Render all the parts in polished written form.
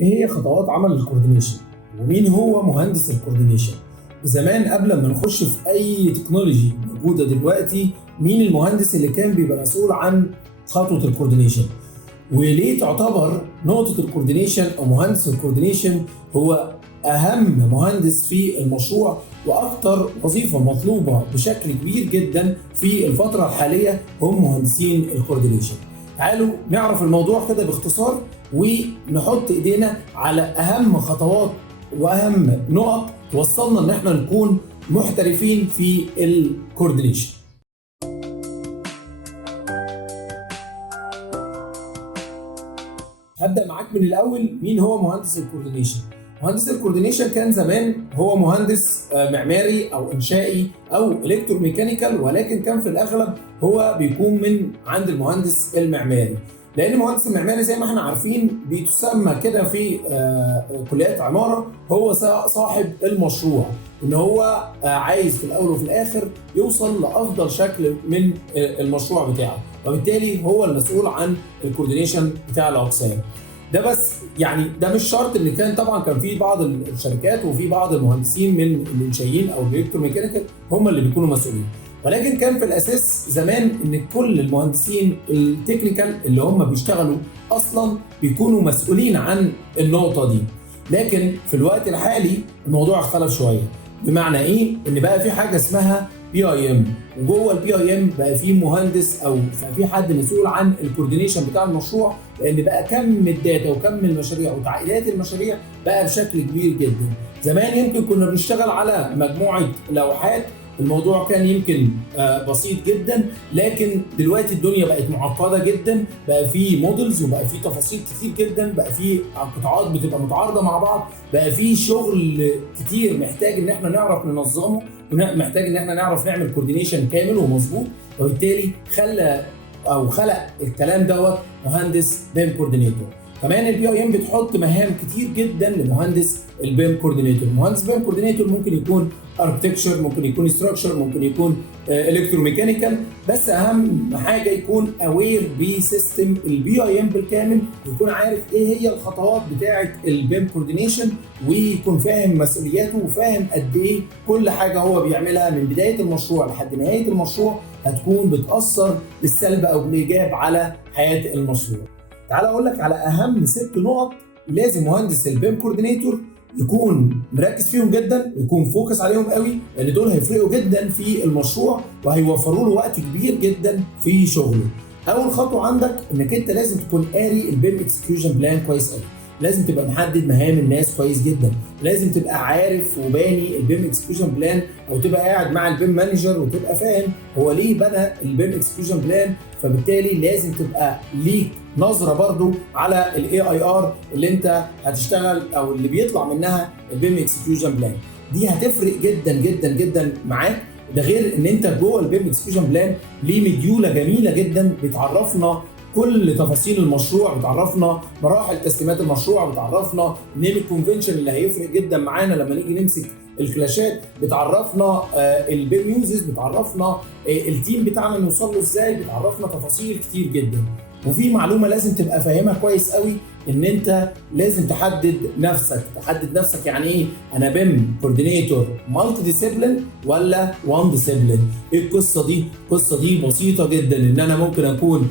ايه هي خطوات عمل الكوردينيشن؟ ومين هو مهندس الكوردينيشن؟ زمان قبل ما نخش في اي تكنولوجي موجوده دلوقتي، مين المهندس اللي كان بيبقى مسؤول عن خطوه الكوردينيشن؟ وليه تعتبر نقطه الكوردينيشن او مهندس الكوردينيشن هو اهم مهندس في المشروع واكثر وظيفه مطلوبه بشكل كبير جدا في الفتره الحاليه هم مهندسين الكوردينيشن. تعالوا نعرف الموضوع كده باختصار ونحط ايدينا على اهم خطوات واهم نقط توصلنا ان احنا نكون محترفين في الكوردينيشن. هبدأ معاك من الاول. مين هو مهندس الكوردينيشن؟ مهندس الكوردينيشن كان زمان هو مهندس معماري او انشائي او الكتروميكانيكال، ولكن كان في الاغلب هو بيكون من عند المهندس المعماري، لان المهندس المعماري زي ما احنا عارفين بيتسمى كده في كليات عماره هو صاحب المشروع، ان هو عايز في الاول وفي الاخر يوصل لافضل شكل من المشروع بتاعه، وبالتالي هو المسؤول عن الكوردينيشن بتاع الاقسام. ده بس يعني ده مش شرط، ان كان طبعا كان في بعض الشركات وفي بعض المهندسين من الانشائيين او الالكتروميكانيكال هم اللي بيكونوا مسؤولين، ولكن كان في الاساس زمان ان كل المهندسين التكنيكال اللي هم بيشتغلوا اصلا بيكونوا مسؤولين عن النقطه دي. لكن في الوقت الحالي الموضوع اختلف شويه. بمعنى ايه؟ ان بقى في حاجه اسمها PIM، وجوه PIM بقى في مهندس او في حد مسؤول عن الكوردينيشن بتاع المشروع، لان بقى كم الداتا وكم المشاريع وتعقيدات المشاريع بقى بشكل كبير جدا. زمان يمكن كنا بنشتغل على مجموعه لوحات، الموضوع كان يمكن بسيط جدا، لكن دلوقتي الدنيا بقت معقده جدا، بقى في موديلز وبقى في تفاصيل كتير جدا، بقى في قطاعات بتبقى متعارضه مع بعض، بقى في شغل كتير محتاج ان احنا نعرف ننظمه، ومحتاج ان احنا نعرف نعمل كوردينيشن كامل ومظبوط، وبالتالي خلق الكلام دوت مهندس بيم كوردينيتور. كمان PIM بتحط مهام كتير جدا لمهندس البيم كوردينيتور. مهندس بيم كوردينيتور ممكن يكون اركتكتشر، ممكن يكون ستراكشر، ممكن يكون الكتروميكانيكال، بس اهم حاجه يكون اوير بسيستم PIM بالكامل، ويكون عارف ايه هي الخطوات بتاعه البيم كوردينيشن، ويكون فاهم مسؤولياته وفاهم قد ايه كل حاجه هو بيعملها من بدايه المشروع لحد نهايه المشروع هتكون بتاثر بالسلب او بالايجاب على حياه المشروع. تعال اقول لك على اهم 6 نقط لازم مهندس البيم كوردينيتور يكون مركز فيهم جدا ويكون فوكس عليهم قوي، لان دول هيفرقوا جدا في المشروع وهيوفروا له وقت كبير جدا في شغله. اول خطوه عندك انك انت لازم تكون قاري البيم اكسكيوشن بلان كويس قوي، لازم تبقى محدد مهام الناس كويس جدا، لازم تبقى عارف وباني البيم اكسكيوشن بلان، او تبقى قاعد مع البيم مانجر وتبقى فاهم هو ليه بنى البيم اكسكيوشن بلان، فبالتالي لازم تبقى ليك نظره برضو على AIR اللي انت هتشتغل او اللي بيطلع منها البيم اكسكيوشن بلان. دي هتفرق جدا جدا جدا معاك. ده غير ان انت جوه البيم اكسكيوشن بلان ليه مديوله جميله جدا بتعرفنا كل تفاصيل المشروع، بتعرفنا مراحل تسليمات المشروع، بتعرفنا نيم الكونفنشن اللي هيفرق جدا معانا لما نيجي نمسك الكلاشات، بتعرفنا البيم يوزز، بتعرفنا التيم بتاعنا نوصل له ازاي، بتعرفنا تفاصيل كتير جدا. وفي معلومه لازم تبقى فاهمها كويس قوي، ان انت لازم تحدد نفسك يعني ايه انا بيم كوردينيتور مالتي ديسيبلين ولا وان ديسيبلين. ايه القصه دي؟ القصه دي بسيطه جدا، ان انا ممكن اكون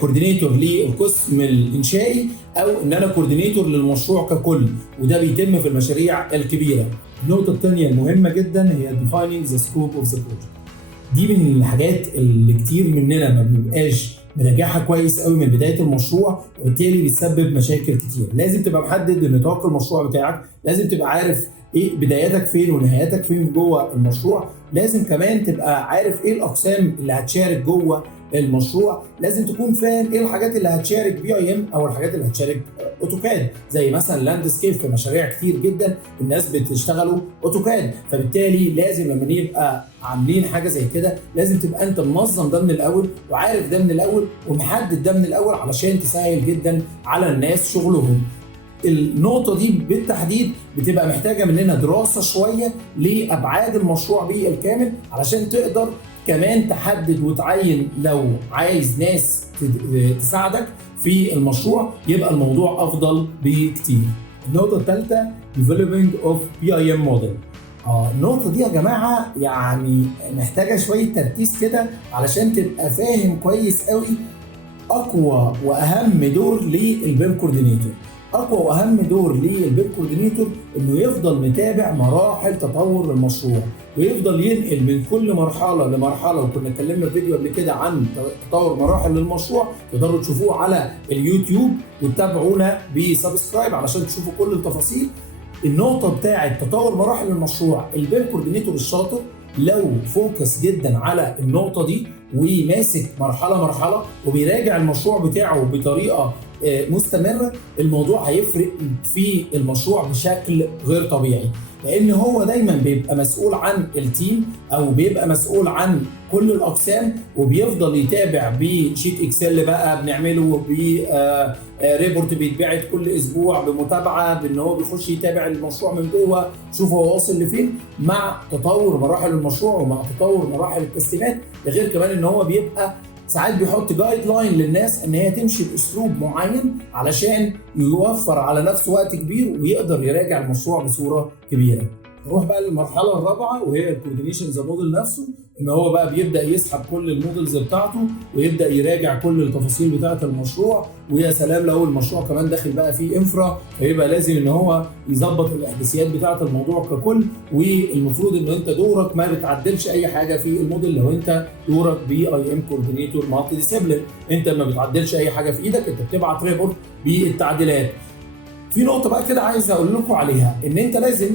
كوردينيتور للقسم الانشائي او ان انا كوردينيتور للمشروع ككل، وده بيتم في المشاريع الكبيره. النقطه الثانيه المهمه جدا هي defining the scope of the project. دي من الحاجات اللي كتير مننا ما بنبقاش مراجعها كويس قوي من بدايه المشروع، وبالتالي بتسبب مشاكل كتير. لازم تبقى محدد نطاق المشروع بتاعك، لازم تبقى عارف ايه بداياتك فين ونهاياتك فين جوه المشروع، لازم كمان تبقى عارف ايه الاقسام اللي هتشارك جوه المشروع، لازم تكون فاهم ايه الحاجات اللي هتشارك PIM او الحاجات اللي هتشارك اوتوكاد، زي مثلا لاندسكيب في مشاريع كتير جدا الناس بتشتغلوا اوتوكاد، فبالتالي لازم لما نبقى عاملين حاجه زي كده لازم تبقى انت منظم ده من الاول وعارف ده من الاول ومحدد ده من الاول علشان تسهل جدا على الناس شغلهم. النقطه دي بالتحديد بتبقى محتاجه مننا دراسه شويه لابعاد المشروع بالكامل علشان تقدر كمان تحدد وتعين لو عايز ناس تساعدك في المشروع يبقى الموضوع افضل بكتير. النقطه الثالثه developing of PIM model. النقطة دي يا جماعة يعني محتاجة شوية تركيز كده علشان تبقى فاهم كويس قوي أقوى وأهم دور للبيم كوردينيتور. أقوى وأهم دور للبيم كوردينيتور إنه يفضل متابع مراحل تطور المشروع ويفضل ينقل من كل مرحلة لمرحلة، وكنا اتكلمنا في فيديو قبل كده عن تطور مراحل للمشروع، تقدروا تشوفوه على اليوتيوب وتتابعونا بسبسكرايب علشان تشوفوا كل التفاصيل. النقطة بتاعة تطور مراحل المشروع، البيم كوردينيتور الشاطر لو فوكس جدا على النقطة دي وماسك مرحلة مرحلة وبيراجع المشروع بتاعه بطريقة مستمرة، الموضوع هيفرق في المشروع بشكل غير طبيعي، لأن هو دايما بيبقى مسؤول عن التيم أو بيبقى مسؤول عن كل الأقسام، وبيفضل يتابع بشيت إكسل بقى بنعمله بريبورت بيتبعت كل أسبوع بمتابعة بأن هو بيخش يتابع المشروع من جوه يشوف هو واصل لفين مع تطور مراحل المشروع ومع تطور مراحل التسليمات. ده غير كمان أن هو بيبقى ساعات بيحط جايد لاين للناس ان هي تمشي باسلوب معين علشان يوفر على نفسه وقت كبير ويقدر يراجع المشروع بصوره كبيره. نروح بقى للمرحله الرابعه وهي الكوردينيشن ذا موديل نفسه، ان هو بقى بيبدا يسحب كل المودلز بتاعته ويبدا يراجع كل التفاصيل بتاعه المشروع، ويا سلام لو المشروع كمان داخل بقى فيه انفرا فيبقى لازم ان هو يظبط الاحداثيات بتاعه الموضوع ككل. والمفروض ان انت دورك ما بتعدلش اي حاجه في الموديل، لو انت دورك PIM كوردينيتور مالتي ديسيبلين انت ما بتعدلش اي حاجه في ايدك، انت بتبعت ريبورت بالتعديلات. في نقطه بقى كده عايز اقول لكم عليها، ان انت لازم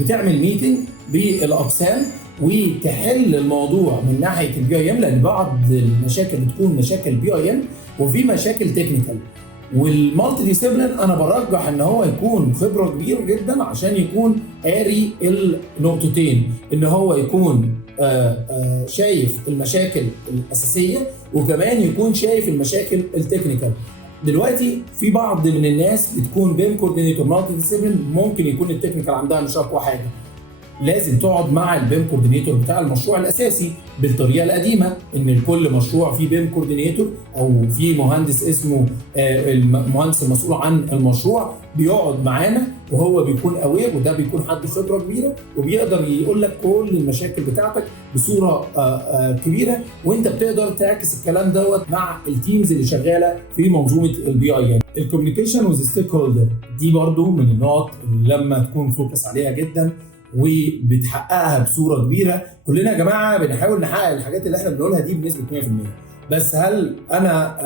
بتعمل ميتنج بالاقسام وتحل الموضوع من ناحيه PIM، لان بعض المشاكل بتكون مشاكل PIM وفي مشاكل تكنيكال. والمالتي ديسيبلين انا برجح ان هو يكون خبره كبيره جدا عشان يكون قاري النقطتين، ان هو يكون شايف المشاكل الاساسيه وكمان يكون شايف المشاكل التكنيكال. دلوقتي في بعض من الناس بتكون بيم كوردينيتور مالتي ديسيبلين ممكن يكون التكنيكال عندها مش اقوى حاجه، لازم تقعد مع البيم كوردينيتور بتاع المشروع الاساسي بالطريقه القديمه، ان لكل مشروع في بيم كوردينيتور او في مهندس اسمه المهندس المسؤول عن المشروع بيقعد معانا وهو بيكون اوير، وده بيكون حد خبره كبيره وبيقدر يقول لك كل المشاكل بتاعتك بصوره كبيره، وانت بتقدر تعكس الكلام دوت مع التيمز اللي شغاله في منظومه PIM. الكوميونيكيشن وذ ستيك هولدر دي برضو من النقط اللي لما تكون فوكس عليها جدا وبتحققها بصوره كبيره. كلنا يا جماعه بنحاول نحقق الحاجات اللي احنا بنقولها دي بنسبه 100%، بس هل انا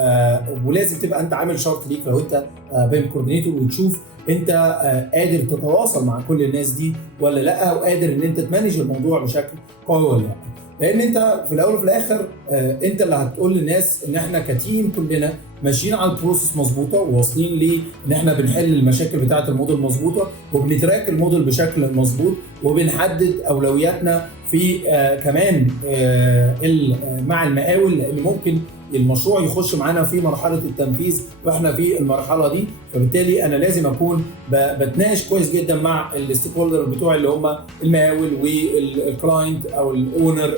ولازم تبقى انت عامل شرط ليك لو انت بيم كوردينيتور وتشوف انت قادر تتواصل مع كل الناس دي ولا لا، وقادر ان انت تمانج الموضوع بشكل قوي ولا لا. لان انت في الاول وفي الاخر انت اللي هتقول للناس ان احنا كتيم كلنا ماشيين على البروسيس مظبوطه وواصلين ليه ان احنا بنحل المشاكل بتاعه الموديل مظبوطه وبنتراك الموديل بشكل مظبوط وبنحدد اولوياتنا في كمان مع المقاول، لان ممكن المشروع يخش معانا في مرحله التنفيذ واحنا في المرحله دي، فبالتالي انا لازم اكون بتناقش كويس جدا مع الستيك هولدر بتوعي اللي هم المقاول والكلاينت او الاونر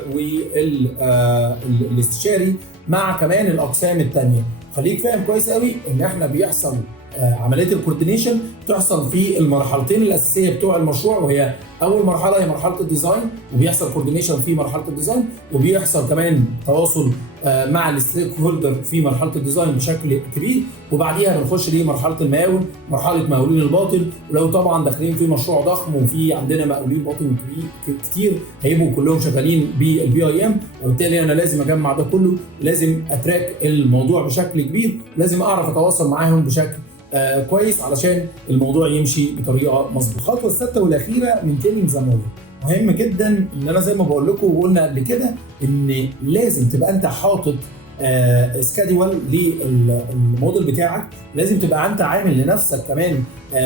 والاستشاري مع كمان الاقسام الثانيه. خليك فاهم كويس قوي ان احنا بيحصل عمليه الكوردينيشن بتحصل في المرحلتين الاساسيه بتوع المشروع، وهي اول مرحله هي مرحله الديزاين وبيحصل كوردينيشن في مرحله الديزاين، وبيحصل كمان تواصل مع الستيك هولدر في مرحله الديزاين بشكل كبير، وبعديها بنخش لمرحله المقاول، مرحله مقاولين الباطن. ولو طبعا داخلين في مشروع ضخم وفي عندنا مقاولين باطن كتير هيبقوا كلهم شغالين PIM، وبالتالي انا لازم اجمع ده كله، لازم اتراك الموضوع بشكل كبير، لازم اعرف اتواصل معاهم بشكل كويس علشان الموضوع يمشي بطريقه مظبوطه. الخطوه السادسه والاخيره من تيلينج ذا موديل. مهم جدا ان انا زي ما بقول لكم وقلنا قبل كده ان لازم تبقى انت حاطط سكادول للموديل بتاعك، لازم تبقى انت عامل لنفسك كمان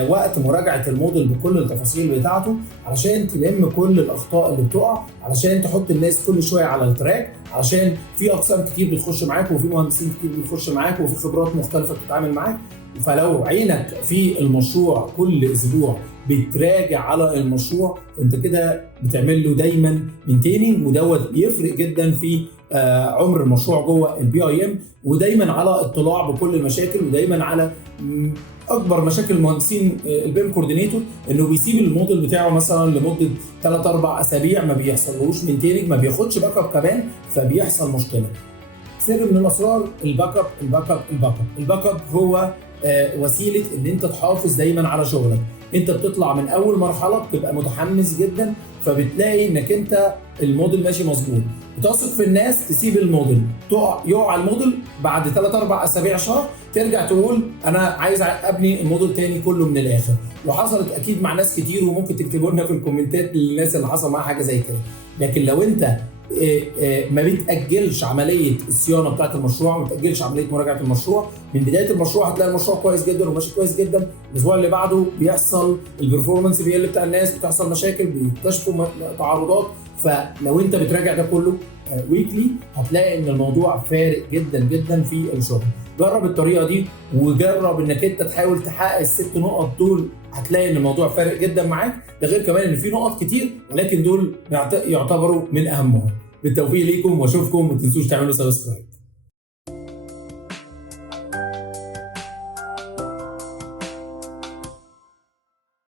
وقت مراجعه الموديل بكل التفاصيل بتاعته علشان تلم كل الاخطاء اللي بتقع، علشان تحط الناس كل شويه على التراك، علشان في اقسام كتير بتخش معاك وفي مهندسين كتير بتخش معاك وفي خبرات مختلفه بتتعامل معاك. فلو عينك في المشروع كل اسبوع بتراجع على المشروع، فانت كده بتعمل له دايما مينتيننج، ودوت بيفرق جدا في عمر المشروع جوه البي اي ام، ودايما على اطلاع بكل المشاكل، ودايما على اكبر مشاكل المهندسين البيم كوردينيتور انه بيسيب الموديل بتاعه مثلا لمده 3 4 اسابيع ما بيحصلوش مينتيننج، ما بياخدش باك اب كمان، فبيحصل مشكله. سر من الاسرار الباك اب الباك اب الباك اب. الباك اب هو وسيله ان انت تحافظ دايما على شغلك. انت بتطلع من اول مرحله بتبقى متحمس جدا، فبتلاقي انك انت الموديل ماشي مظبوط، بتثق في الناس، تسيب الموديل يقع الموديل بعد 3 4 اسابيع شهر، ترجع تقول انا عايز ابني الموديل تاني كله من الاخر. وحصلت اكيد مع ناس كتير، وممكن تكتبوا لنا في الكومنتات للناس اللي حصل معاها حاجه زي كده. لكن لو انت ما بتأجلش عملية الصيانة بتاعت المشروع، ما بتأجلش عملية مراجعة المشروع، من بداية المشروع هتلاقي المشروع كويس جدا وماشي كويس جدا، الأسبوع اللي بعده بيحصل البرفورمانس بيقل بتاع الناس، بتحصل مشاكل، بيكتشفوا تعارضات. فلو أنت بتراجع ده كله ويكلي هتلاقي إن الموضوع فارق جدا جدا في الشغل. جرب الطريقة دي، وجرب إنك أنت تحاول تحقق ال6 نقط دول، هتلاقي ان الموضوع فارق جدا معاك. ده غير كمان ان في نقط كتير، ولكن دول يعتبروا من اهمهم. بالتوفيق ليكم واشوفكم، ما تنسوش تعملوا سبسكرايب.